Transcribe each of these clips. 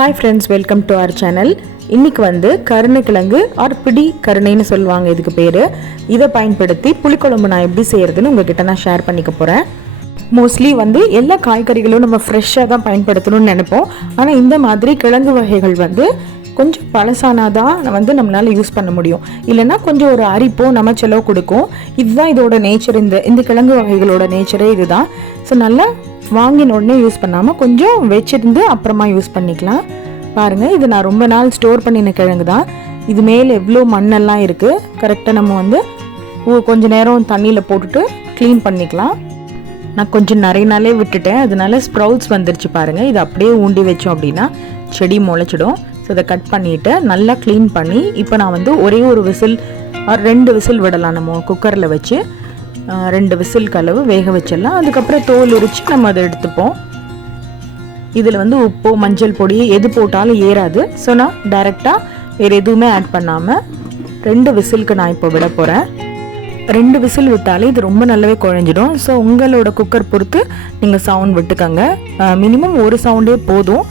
Hi friends, welcome to our channel. இன்னைக்கு வந்து கருணைக்கிழங்கு R பிடி கருணைன்னு சொல்லுவாங்க இதுக்கு பேர். இதை பயன்படுத்தி புளிக்குழம்பு நான் எப்படி செய்யறதுன்னு உங்ககிட்ட நான் ஷேர் பண்ணிக்க போகிறேன். மோஸ்ட்லி வந்து எல்லா காய்கறிகளும் நம்ம ஃப்ரெஷ்ஷாக தான் பயன்படுத்தணும்னு நினைப்போம். ஆனால் இந்த மாதிரி கிழங்கு வகைகள் வந்து கொஞ்சம் பழசானாதான் வந்து நம்மளால் யூஸ் பண்ண முடியும். இல்லைன்னா கொஞ்சம் ஒரு அரிப்போ நம்ம செலவு கொடுக்கும். இதுதான் இதோட நேச்சர். இந்த கிழங்கு வகைகளோட நேச்சரே இதுதான். ஸோ நல்லா வாங்கின உடனே யூஸ் பண்ணாமல் கொஞ்சம் வச்சிருந்து அப்புறமா யூஸ் பண்ணிக்கலாம். பாருங்கள், இது நான் ரொம்ப நாள் ஸ்டோர் பண்ணின கிழங்கு தான். இது மேலே எவ்வளோ மண்ணெல்லாம் இருக்குது. கரெக்டாக நம்ம வந்து கொஞ்சம் நேரம் தண்ணியில் போட்டுட்டு க்ளீன் பண்ணிக்கலாம். நான் கொஞ்சம் நிறைய நாளே விட்டுட்டேன், அதனால ஸ்ப்ரவுட்ஸ் வந்துருச்சு பாருங்கள். இது அப்படியே ஊண்டி வச்சோம் அப்படின்னா செடி முளைச்சிடும். ஸோ இதை கட் பண்ணிவிட்டு நல்லா க்ளீன் பண்ணி இப்போ நான் வந்து ஒரே ஒரு விசில் 2 விசில் விடலாம். நம்ம குக்கரில் வச்சு 2 விசில் கலவு வேக வச்சிடலாம். அதுக்கப்புறம் தோல் உரித்து நம்ம அதை எடுத்துப்போம். இதில் வந்து உப்பு மஞ்சள் பொடி எது போட்டாலும் ஏறாது. ஸோ நான் டைரெக்டாக வேறு எதுவுமே ஆட் பண்ணாமல் 2 விசிலுக்கு நான் இப்போ விட போகிறேன். 2 விசில் விட்டாலே இது ரொம்ப நல்லாவே குழஞ்சிடும். ஸோ உங்களோட குக்கர் பொறுத்து நீங்கள் சவுண்ட் விட்டுக்கோங்க. மினிமம் ஒரு சவுண்டே போதும்.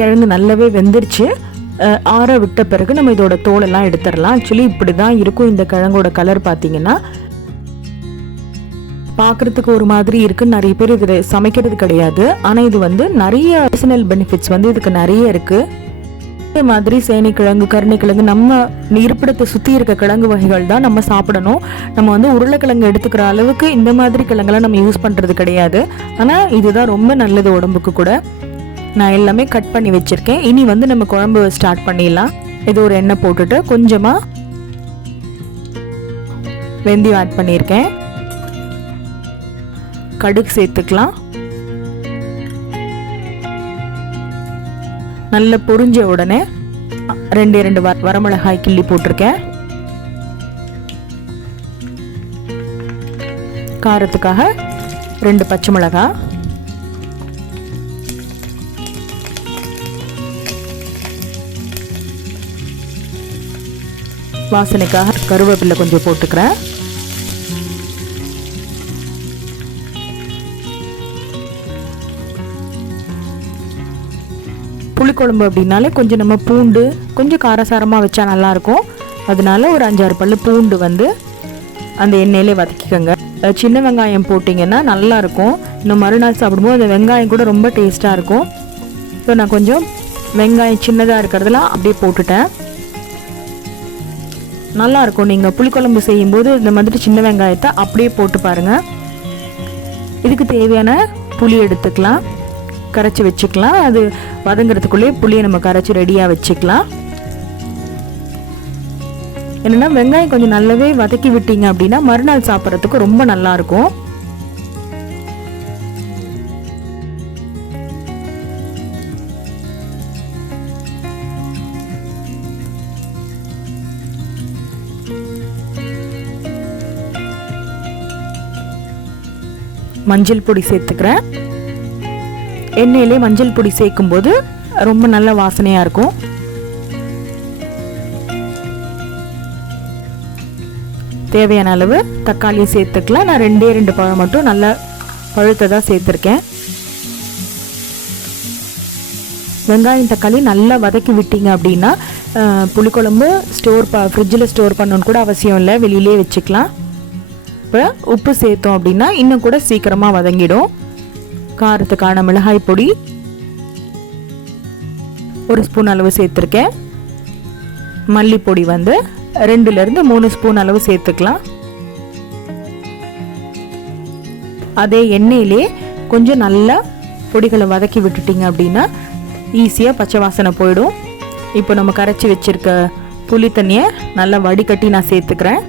கிழங்கு நல்லாவே வெந்துருச்சு. ஆற விட்ட பிறகு நம்ம இதோட தோலெல்லாம் எடுத்துடலாம். ஆக்சுவலி இப்படி தான் இருக்கும் இந்த கிழங்கோட கலர். பார்த்தீங்கன்னா பார்க்குறதுக்கு ஒரு மாதிரி இருக்குன்னு நிறைய பேர் இது சமைக்கிறது கிடையாது. ஆனால் இது வந்து நிறைய மெடிசினல் பெனிஃபிட்ஸ் வந்து இதுக்கு நிறைய இருக்குது. இதே மாதிரி சேனைக்கிழங்கு கருணைக்கிழங்கு நம்ம இருப்பிடத்தை சுற்றி இருக்க கிழங்கு வகைகள் தான் நம்ம சாப்பிடணும். நம்ம வந்து உருளைக்கிழங்கு எடுத்துக்கிற அளவுக்கு இந்த மாதிரி கிழங்கெல்லாம் நம்ம யூஸ் பண்ணுறது கிடையாது. ஆனால் இதுதான் ரொம்ப நல்லது உடம்புக்கு கூட. நான் எல்லாமே கட் பண்ணி வச்சுருக்கேன். இனி வந்து நம்ம குழம்பு ஸ்டார்ட் பண்ணிடலாம். இது ஒரு எண்ணெய் போட்டுட்டு கொஞ்சமாக வெந்தயம் ஆட் பண்ணியிருக்கேன். கடுகு சேர்த்துக்கலாம். நல்லா பொரிஞ்ச உடனே 2 வரமிளகாய் கிள்ளி போட்டிருக்கேன். காரத்துக்காக 2 பச்சை மிளகாய், வாசனைக்காக கருவேப்பிலை கொஞ்சம் போட்டுக்கிறேன். புளிக்குழம்பு அப்படின்னாலே கொஞ்சம் நம்ம பூண்டு கொஞ்சம் காரசாரமாக வச்சா நல்லாயிருக்கும். அதனால ஒரு 5-6 பல்லு பூண்டு வந்து அந்த எண்ணெயிலே வதக்கிக்கோங்க. சின்ன வெங்காயம் போட்டிங்கன்னா நல்லாயிருக்கும். இன்னும் மறுநாள் சாப்பிடும்போது அந்த வெங்காயம் கூட ரொம்ப டேஸ்ட்டாக இருக்கும். ஸோ நான் கொஞ்சம் வெங்காயம் சின்னதாக இருக்கிறதெல்லாம் அப்படியே போட்டுட்டேன். நல்லாயிருக்கும். நீங்கள் புளிக்குழம்பு செய்யும்போது இந்த மாதிரி சின்ன வெங்காயத்தை அப்படியே போட்டு பாருங்கள். இதுக்கு தேவையான புளி எடுத்துக்கலாம், கரைச்சி வச்சுக்கலாம். அது வதங்கிறதுக்குள்ளே புளியை நம்ம கரைச்சி ரெடியாக வச்சுக்கலாம். என்னென்னா வெங்காயம் கொஞ்சம் நல்லாவே வதக்கி விட்டீங்க அப்படின்னா மறுநாள் சாப்பிட்றதுக்கு ரொம்ப நல்லாயிருக்கும். மஞ்சள் பொடி சேர்த்துக்கிறேன். எண்ணெயிலே மஞ்சள் பொடி சேர்க்கும் போது ரொம்ப நல்ல வாசனையாக இருக்கும். தேவையான அளவு தக்காளி சேர்த்துக்கலாம். நான் 2 பழம் மட்டும் நல்லா பழுத்ததாக சேர்த்துருக்கேன். வெங்காயம் தக்காளி நல்லா வதக்கி விட்டீங்க அப்படின்னா புளிக்குழம்பு ஃப்ரிட்ஜில் ஸ்டோர் பண்ணணுன்னு கூட அவசியம் இல்லை, வெளியிலே வச்சுக்கலாம். இப்போ உப்பு சேர்த்தோம் அப்படின்னா இன்னும் கூட சீக்கிரமாக வதங்கிடும். காரத்துக்கான மிளகாய் பொடி 1 ஸ்பூன் அளவு சேர்த்துருக்கேன். மல்லிப்பொடி வந்து 2-3 ஸ்பூன் அளவு சேர்த்துக்கலாம். அதே எண்ணெயிலே கொஞ்சம் நல்லா பொடிகளை வதக்கி விட்டுட்டிங்க அப்படின்னா ஈஸியாக பச்சை வாசனை போயிடும். இப்போ நம்ம கரைச்சி வச்சிருக்க புளி தண்ணியை நல்லா வடிகட்டி நான் சேர்த்துக்கிறேன்.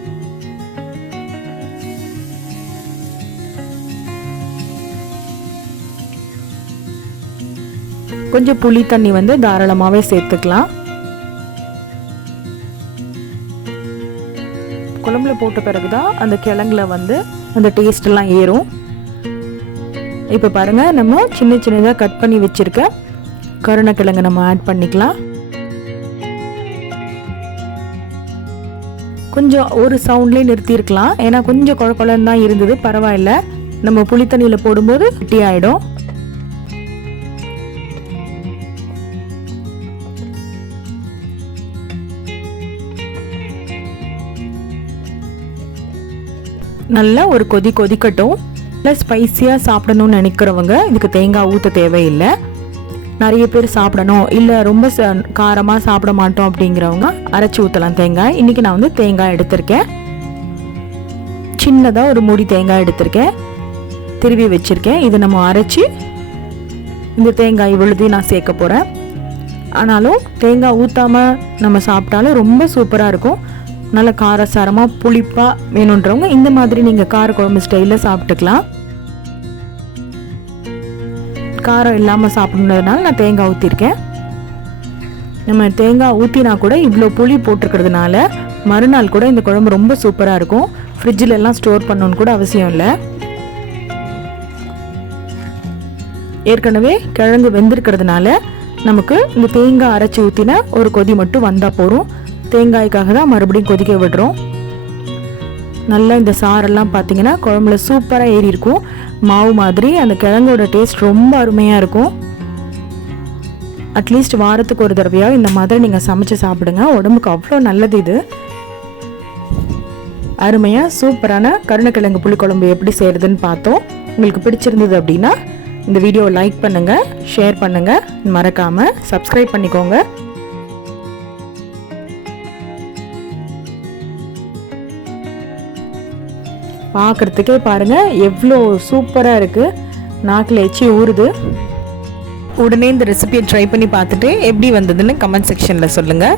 கொஞ்சம் புளி தண்ணி வந்து தாராளமாகவே சேர்த்துக்கலாம். குழம்புல போட்ட பிறகுதான் அந்த கிழங்குல வந்து அந்த டேஸ்ட் எல்லாம் ஏறும். இப்போ பாருங்க, நம்ம சின்ன சின்னதாக கட் பண்ணி வச்சிருக்க கருணைக்கிழங்கு நம்ம ஆட் பண்ணிக்கலாம். கொஞ்சம் ஒரு சவுண்ட்லேயே நிறுத்தியிருக்கலாம், ஏன்னா கொஞ்சம் குழன்னு தான் இருந்தது. பரவாயில்ல, நம்ம புளி தண்ணியில் போடும்போது கெட்டி ஆகிடும். நல்லா ஒரு கொதிக்கட்டும். நல்லா ஸ்பைஸியாக சாப்பிடணும்னு நினைக்கிறவங்க இதுக்கு தேங்காய் ஊற்ற தேவையில்லை. நிறைய பேர் சாப்பிடணும் இல்லை ரொம்ப காரமாக சாப்பிட மாட்டோம் அப்படிங்கிறவங்க அரைச்சி ஊற்றலாம் தேங்காய். இன்றைக்கி நான் வந்து தேங்காய் எடுத்திருக்கேன். சின்னதாக ஒரு மூடி தேங்காய் எடுத்திருக்கேன், திருவி வச்சுருக்கேன். இதை நம்ம அரைச்சி இந்த தேங்காய் விழுதி நான் சேர்க்க போகிறேன். ஆனாலும் தேங்காய் ஊற்றாமல் நம்ம சாப்பிட்டாலும் ரொம்ப சூப்பராக இருக்கும். நல்ல காரசாரமாக புளிப்பாக வேணுன்றவங்க இந்த மாதிரி நீங்கள் காரக்குழம்பு ஸ்டைலில் சாப்பிட்டுக்கலாம். காரம் இல்லாமல் சாப்பிட்ணுன்றதுனால நான் தேங்காய் ஊற்றிருக்கேன். நம்ம தேங்காய் ஊற்றினா கூட இவ்வளோ புளி போட்டிருக்கிறதுனால மறுநாள் கூட இந்த குழம்பு ரொம்ப சூப்பராக இருக்கும். ஃப்ரிட்ஜில் எல்லாம் ஸ்டோர் பண்ணணுன்னு கூட அவசியம் இல்லை. ஏற்கனவே கிழங்கு வெந்திருக்கிறதுனால நமக்கு இந்த தேங்காய் அரைச்சி ஊற்றினா ஒரு கொதி மட்டும் வந்தால் போதும். தேங்காய்க்காக தான் மறுபடியும் கொதிக்க விடுறோம். நல்லா இந்த சாரெல்லாம் பார்த்தீங்கன்னா குழம்புல சூப்பராக ஏறி இருக்கும். மாவு மாதிரி அந்த கிழங்கோட டேஸ்ட் ரொம்ப அருமையாக இருக்கும். அட்லீஸ்ட் வாரத்துக்கு ஒரு தடவையாக இந்த மாதிரி நீங்கள் சமைச்சு சாப்பிடுங்க. உடம்புக்கு அவ்வளோ நல்லது இது. அருமையாக சூப்பரான கருணக்கிழங்கு புளிக்குழம்பு எப்படி செய்கிறதுன்னு பார்த்தோம். உங்களுக்கு பிடிச்சிருந்தது அப்படின்னா இந்த வீடியோவை லைக் பண்ணுங்கள், ஷேர் பண்ணுங்கள், மறக்காமல் சப்ஸ்கிரைப் பண்ணிக்கோங்க. பார்க்குறதுக்கே பாருங்கள் எவ்வளோ சூப்பராக இருக்குது. நாக்கில் எச்சி ஊறுது. உடனே இந்த ரெசிபியை ட்ரை பண்ணி பார்த்துட்டு எப்படி வந்ததுன்னு கமெண்ட் செக்ஷனில் சொல்லுங்கள்.